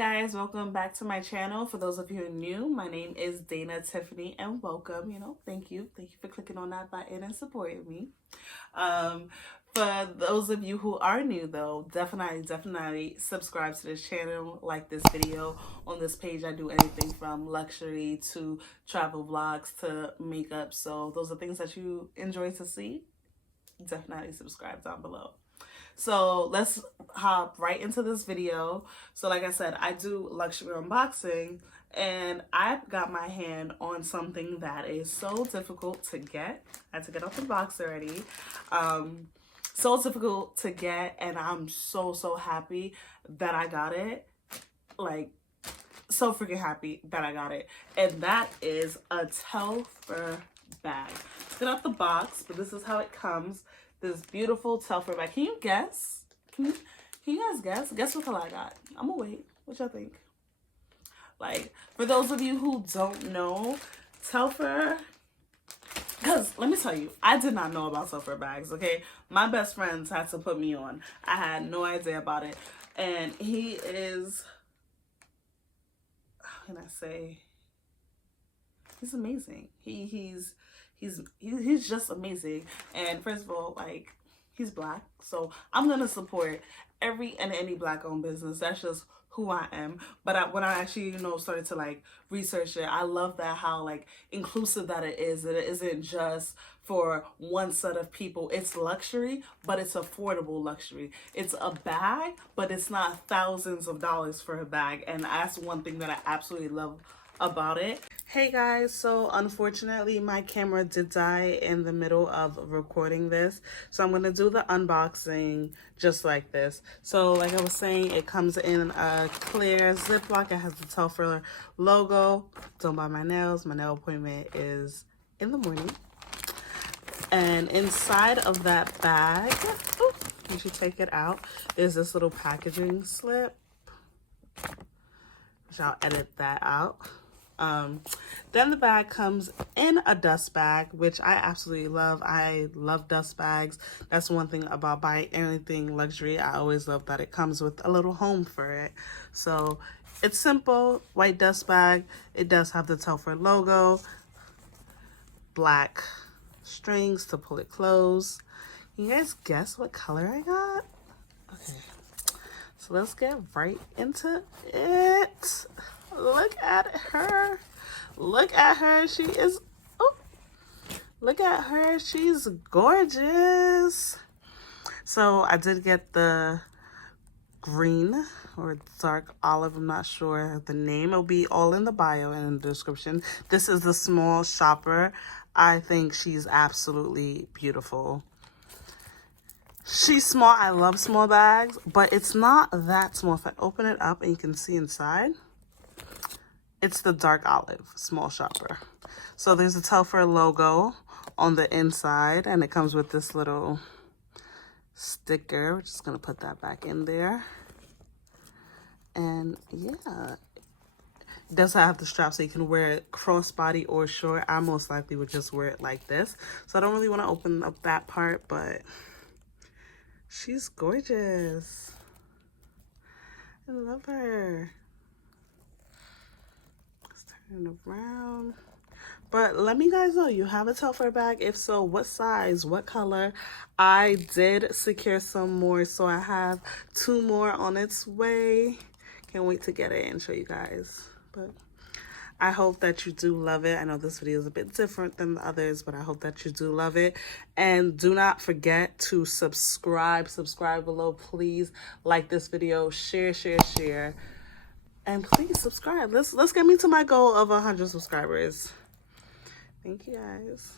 Guys, welcome back to my channel. For those of you who are new, my name is Dana Tiffany and welcome. Thank you for clicking on that button and supporting me. For those of you who are new though, definitely subscribe to this channel, like this video. On this page I do anything from luxury to travel vlogs to makeup, so those are things that you enjoy to see. Definitely subscribe down below. So let's hop right into this video. So like I said, I do luxury unboxing and I've got my hand on something that is so difficult to get. I had to get off the box already. So difficult to get, and I'm so happy that I got it. Like, so freaking happy that I got it. And that is a Telfar bag. Let's get out the box, but this is how it comes. This beautiful Telfar bag. Can you guess? Can you guys guess? Guess what color I got? I'm gonna wait. What y'all think? Like, for those of you who don't know, Telfar, because let me tell you, I did not know about Telfar bags, okay? My best friends had to put me on. I had no idea about it. And he is, how can I say? He's amazing. He's just amazing. And first of all, like, he's black, so I'm gonna support every and any black owned business. That's just who I am. But when I actually started to like research it, I love that how like inclusive that it is, that it isn't just for one set of people. It's luxury, but it's affordable luxury. It's a bag, but it's not thousands of dollars for a bag, and that's one thing that I absolutely love about it. Hey guys, so unfortunately my camera did die in the middle of recording this, so I'm gonna do the unboxing just like this. So like I was saying, it comes in a clear Ziploc. It has the Telfar logo. Don't buy my nails. My nail appointment is in the morning. And inside of that bag, you should take it out, there's this little packaging slip, which I'll edit that out. Then the bag comes in a dust bag, which I absolutely love. I love dust bags. That's one thing about buying anything luxury. I always love that it comes with a little home for it. So it's simple, white dust bag. It does have the Telfar logo, black strings to pull it closed. Can you guys guess what color I got? Okay, so let's get right into it. Look at her. Look at her. She is, oh, look at her. She's gorgeous. So I did get the green or dark olive. I'm not sure the name. It'll be all in the bio and in the description. This is the small shopper. I think she's absolutely beautiful. She's small. I love small bags, but it's not that small. If I open it up and you can see inside, it's the dark olive small shopper. So there's a Telfar logo on the inside, and it comes with this little sticker. We're just gonna put that back in there. And yeah, it does have the strap so you can wear it crossbody or short. I most likely would just wear it like this. So I don't really want to open up that part, but she's gorgeous. I love her. Around. But let me guys know, you have a Telfar bag? If so, what size, what color? I did secure some more, so I have 2 more on its way. Can't wait to get it and show you guys. But I hope that you do love it. I know this video is a bit different than the others, but I hope that you do love it. And do not forget to subscribe below. Please like this video, share. And please subscribe. Let's get me to my goal of 100 subscribers. Thank you guys.